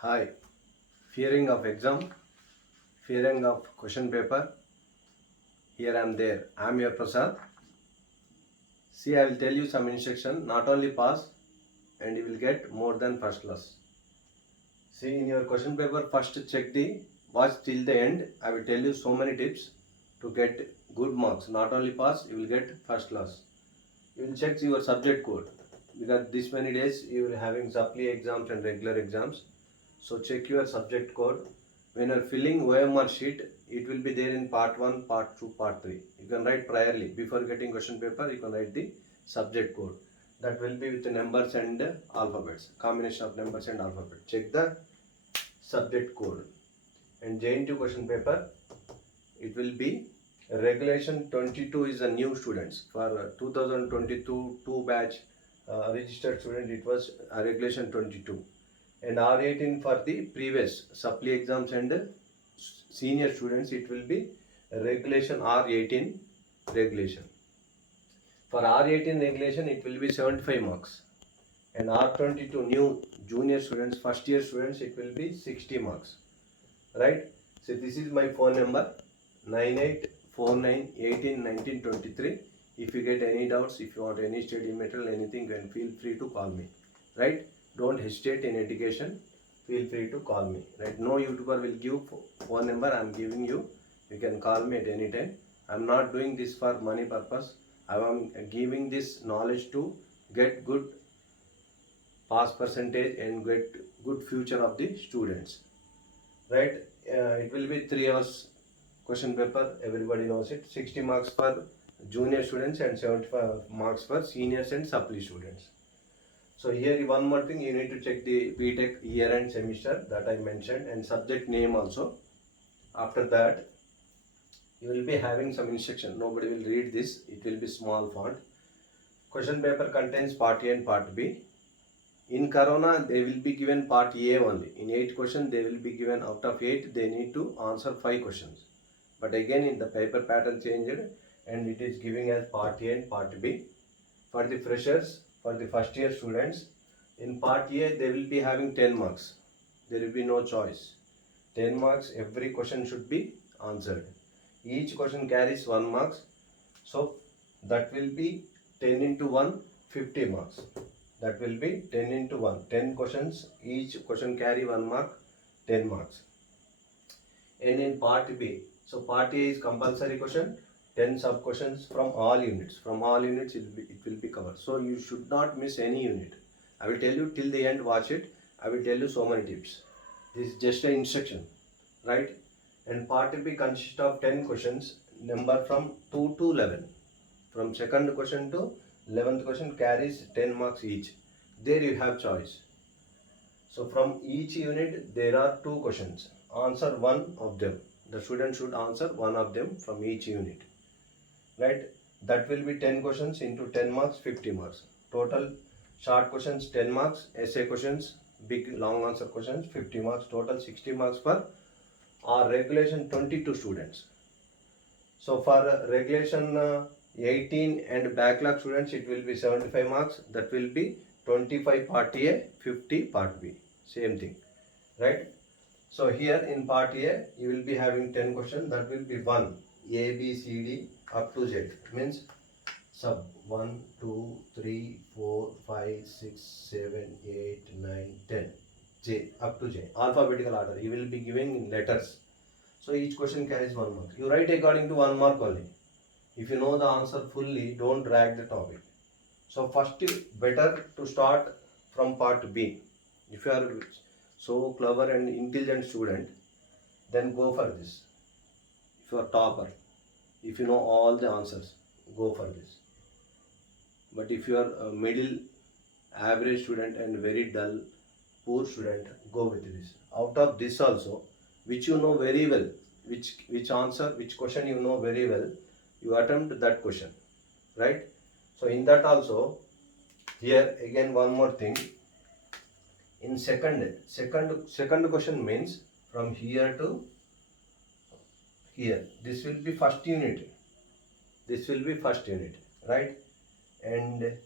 Hi, fearing of exam, fearing of question paper. Here I am there. I am your Prasad. See, I will tell you some instruction. Not only pass, and you will get more than first class. See, in your question paper, first check the watch till the end. I will tell you so many tips to get good marks. Not only pass, you will get first class. You will check your subject code because this many days you will having supply exams and regular exams. So check your subject code. When you are filling OMR sheet, it will be there in part 1, part 2, part 3. You can write priorly. Before getting question paper, you can write the subject code. That will be with the numbers and alphabets. Combination of numbers and alphabet. Check the subject code. And JNTUH question paper, it will be regulation 22 is a new students. For 2022 2 batch registered student, it was regulation 22. And R18 for the previous supply exams and senior students, it will be regulation R18 regulation. For R18 regulation, it will be 75 marks. And R22 new junior students, first year students, it will be 60 marks. Right? So this is my phone number 9849181923. If you get any doubts, if you want any study material, anything, then feel free to call me. Right? Don't hesitate in education. Feel free to call me. Right? No YouTuber will give phone number. I am giving you. You can call me at any time. I am not doing this for money purpose. I am giving this knowledge to get good pass percentage and get good future of the students. Right? It will be 3 hours question paper. Everybody knows it. 60 marks for junior students and 75 marks for seniors and supply students. So here one more thing, you need to check the B.Tech year and semester that I mentioned and subject name also. After that, you will be having some instruction. Nobody will read this. It will be small font. Question paper contains part A and part B. In Corona, they will be given part A only. In 8 questions, they will be given out of 8. They need to answer 5 questions. But again, in the paper pattern changed and it is giving as part A and part B. For the freshers, for the first year students, in part A, they will be having 10 marks. There will be no choice. 10 marks, every question should be answered. Each question carries 1 marks. So that will be 10 into 1, 50 marks. That will be 10 into 1. 10 questions, each question carry 1 mark, 10 marks. And in part B, so part A is compulsory question, 10 sub questions from all units. From all units it will be covered. So you should not miss any unit. I will tell you till the end, watch it. I will tell you so many tips. This is just an instruction, right? And part B consists of 10 questions, number from 2 to 11. From second question to 11th question carries 10 marks each. There you have choice. So from each unit there are 2 questions. Answer one of them. The student should answer one of them from each unit. Right? That will be 10 questions into 10 marks, 50 marks. Total short questions 10 marks, essay questions, big long answer questions 50 marks, total 60 marks for our regulation 22 students. So for regulation 18 and backlog students, it will be 75 marks. That will be 25 part A, 50 part B. Same thing, right? So here in part A, you will be having 10 questions. That will be 1, A, B, C, D up to Z. Means sub 1, 2, 3, 4, 5, 6, 7, 8, 9, 10. J up to J. Alphabetical order. He will be giving in letters. So each question carries 1 mark. You write according to 1 mark only. If you know the answer fully, don't drag the topic. So first, better to start from part B. If you are so clever and intelligent student, then go for this. If you are topper, if you know all the answers, go for this. But if you are a middle average student and very dull, poor student, go with this. Out of this also, which you know very well, which answer, which question you know very well, you attempt that question, right? So in that also, here again one more thing. In second question means from here to here. This will be first unit. This will be first unit, right? And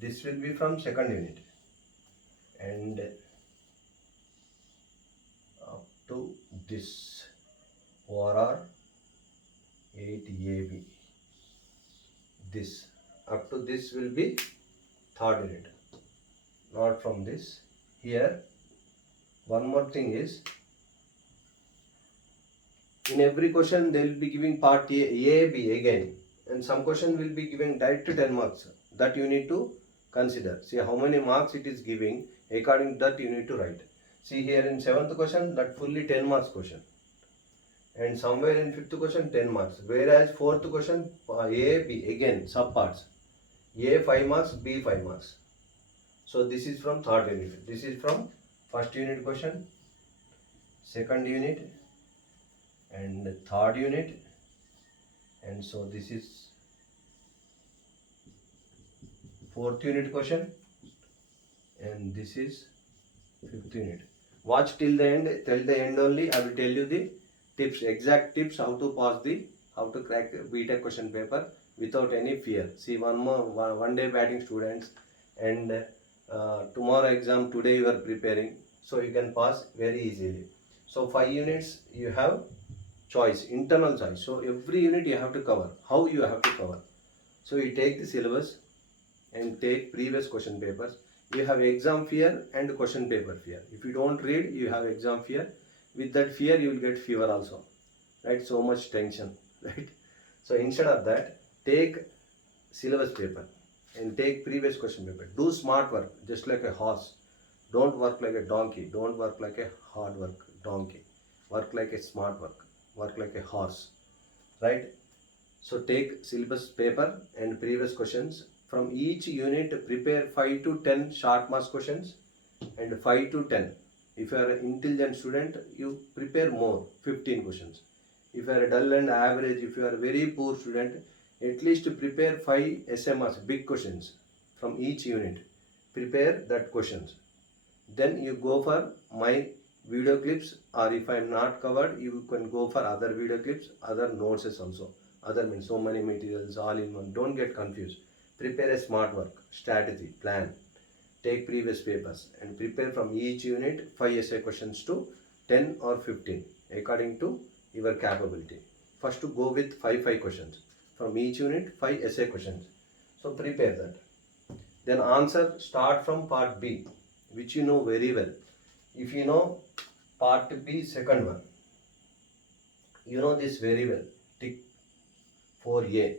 this will be from second unit. And to this ORR 8AB. This up to this will be third unit, not from this. Here one more thing is, in every question they will be giving part A, B again, and some question will be given direct to 10 marks. That you need to consider. See how many marks it is giving, according to that you need to write. See here in 7th question, that fully 10 marks question, and somewhere in 5th question 10 marks, whereas 4th question A, B again sub parts, A 5 marks, B 5 marks. So this is from third unit, this is from first unit question, second unit and third unit, and so this is fourth unit question, and this is fifth unit. Watch till the end only. I will tell you the tips, exact tips how to crack B.Tech question paper without any fear. See one day batting students, and tomorrow exam, today you are preparing, so you can pass very easily. So 5 units you have choice, internal choice. So every unit you have to cover. How you have to cover? So you take the syllabus and take previous question papers. You have exam fear and question paper fear. If you don't read, you have exam fear. With that fear, you will get fever also, right? So much tension, right? So instead of that, take syllabus paper and take previous question paper. Do smart work, just like a horse. Don't work like a donkey. Don't work like a hard work donkey. Work like a smart work. Work like a horse, right? So take syllabus paper and previous questions. From each unit, prepare 5 to 10 short mass questions and 5 to 10. If you are an intelligent student, you prepare more, 15 questions. If you are a dull and average, if you are a very poor student, at least prepare 5 SMRs, big questions from each unit. Prepare that questions. Then you go for my video clips, or if I am not covered, you can go for other video clips, other notes also. Other means so many materials all in one. Don't get confused. Prepare a smart work, strategy, plan. Take previous papers and prepare from each unit 5 essay questions to 10 or 15 according to your capability. First to go with 5 questions. From each unit 5 essay questions. So prepare that. Then answer, start from part B, which you know very well. If you know part B, second one, you know this very well. Tick 4A.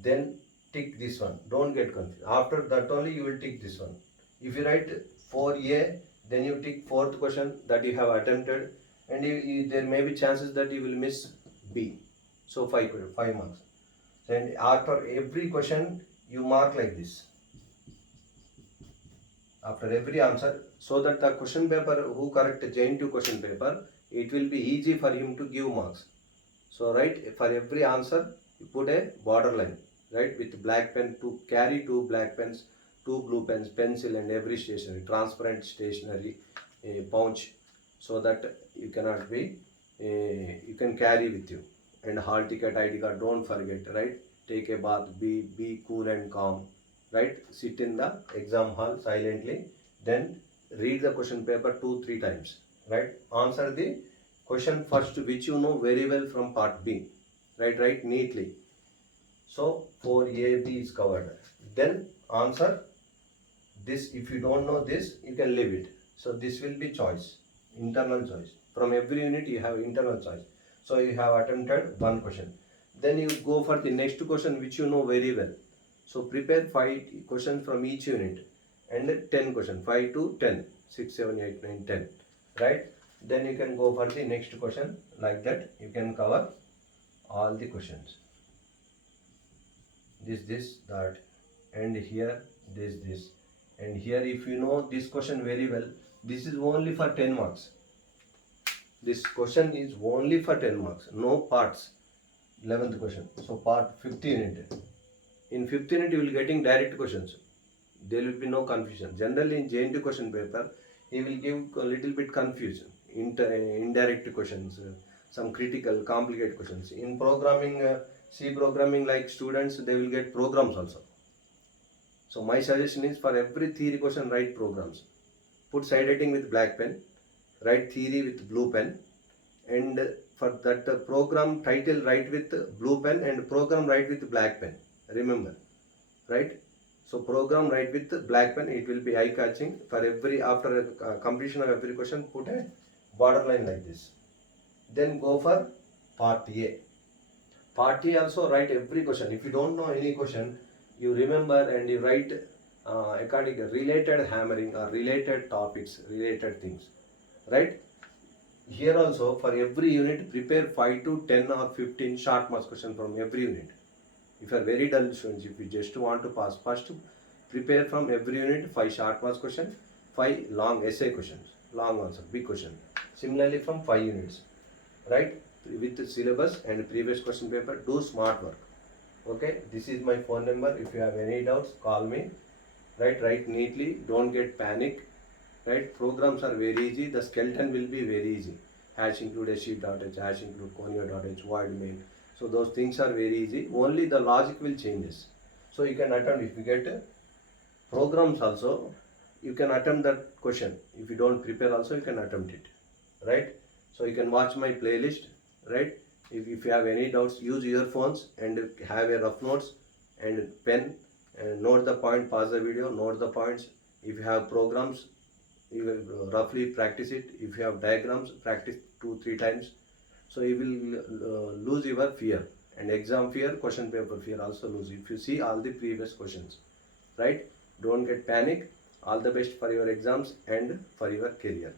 Then tick this one. Don't get confused. After that only you will tick this one. If you write 4A, then you tick fourth question that you have attempted, and there may be chances that you will miss B. So 5 marks. Then after every question you mark like this. After every answer, so that the question paper who correct JNTUH question paper, it will be easy for him to give marks. So right, for every answer you put a border line, right, with black pen, to carry 2 black pens, 2 blue pens, pencil, and every stationery, transparent stationery pouch, so that you cannot be, you can carry with you. And hall ticket, ID card, don't forget, right? Take a bath, be cool and calm, right? Sit in the exam hall silently, then read the question paper 2-3 times, right? Answer the question first, which you know very well from part B, right? Write neatly. So 4AB is covered. Then answer this. If you don't know this, you can leave it. So this will be choice, internal choice. From every unit you have internal choice. So you have attempted 1 question. Then you go for the next question, which you know very well. So prepare 5 questions from each unit and 10 questions, 5 to 10, 6, 7, 8, 9, 10, right? Then you can go for the next question. Like that you can cover all the questions. This, that, and here this, and here. If you know this question very well, this is only for 10 marks. This question is only for 10 marks, no parts. 11th question. So part 15 unit. In 15 unit you will getting direct questions. There will be no confusion. Generally in JNTUH question paper, he will give a little bit confusion, indirect questions, some critical, complicated questions. In programming, C programming, like students, they will get programs also. So my suggestion is, for every theory question, write programs. Put side heading with black pen write theory with blue pen, and for that program title write with blue pen and program write with black pen. Remember, right? So program write with black pen, it will be eye catching. For every, after completion of every question, put a borderline like this. Then go for part A. Part A also write every question. If you don't know any question, you remember and you write according related hammering or related topics, related things, right? Here also for every unit prepare 5 to 10 or 15 short marks question from every unit. If you are very dull students, if you just want to pass, first prepare from every unit 5 short marks question, 5 long essay questions, long answer, big question. Similarly from 5 units, right? With the syllabus and previous question paper, do smart work. Okay, this is my phone number. If you have any doubts, call me. Right, write neatly, don't get panic. Right, programs are very easy. The skeleton will be very easy. Hash include sheet.h, hash include conio.h, void main. So those things are very easy. Only the logic will changes. So you can attempt, if you get programs also, you can attempt that question. If you don't prepare also, you can attempt it. Right. So you can watch my playlist. Right. If you have any doubts, use earphones and have a rough notes and pen and note the point, pause the video, note the points. If you have programs, you will roughly practice it. If you have diagrams, practice 2-3 times. So you will lose your fear, and exam fear, question paper fear also lose if you see all the previous questions, right? Don't get panic. All the best for your exams and for your career.